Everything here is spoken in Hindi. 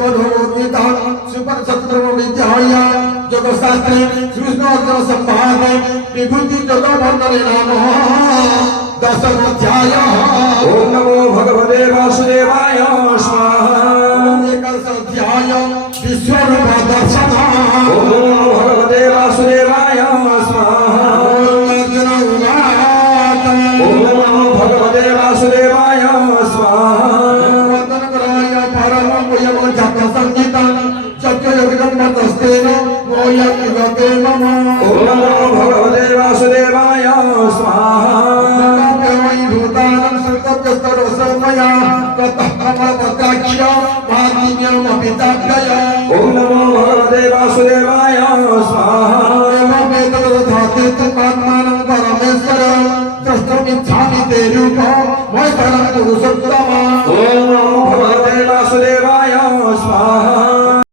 श्रीमद्भगवद्गीता श्रीपरिषत्ब्रह्मविद्यायां योगशास्त्रे श्रीकृष्णार्जुनसंवादे विभूतियोगवर्णने नाम दशमोऽध्यायः। ओम नमो भगवते वासुदेवाय स्वाहा। एकादशाध्यायः विश्वरूपदर्शनम्। ओम नमो भगवते वासुदेवाय स्वाहा। अर्जुन उवाच ओम नमो भगवते वासुदेवाय स्वाहा। वदनकराय परमं वयं जगत्संहितं सत्ययोगिनं मतस्तेन मोयं विगते मम। ओम नमो भगवते वासुदेवाय स्वाहा। भूतानं सर्वव्यस्तरसमया ततः कमलपत्राक्ष्य पातिन्यमपि ताभ्यय। ओम नमो भगवते वासुदेवाय स्वाहा। एवमेतदधातेत्मात्मानं परमेश्वरं द्रष्टुमिच्छामि ते रूपं मय्यपरं पुरुषोत्तम। ओम नमो भगवते वासुदेवाय स्वाहा।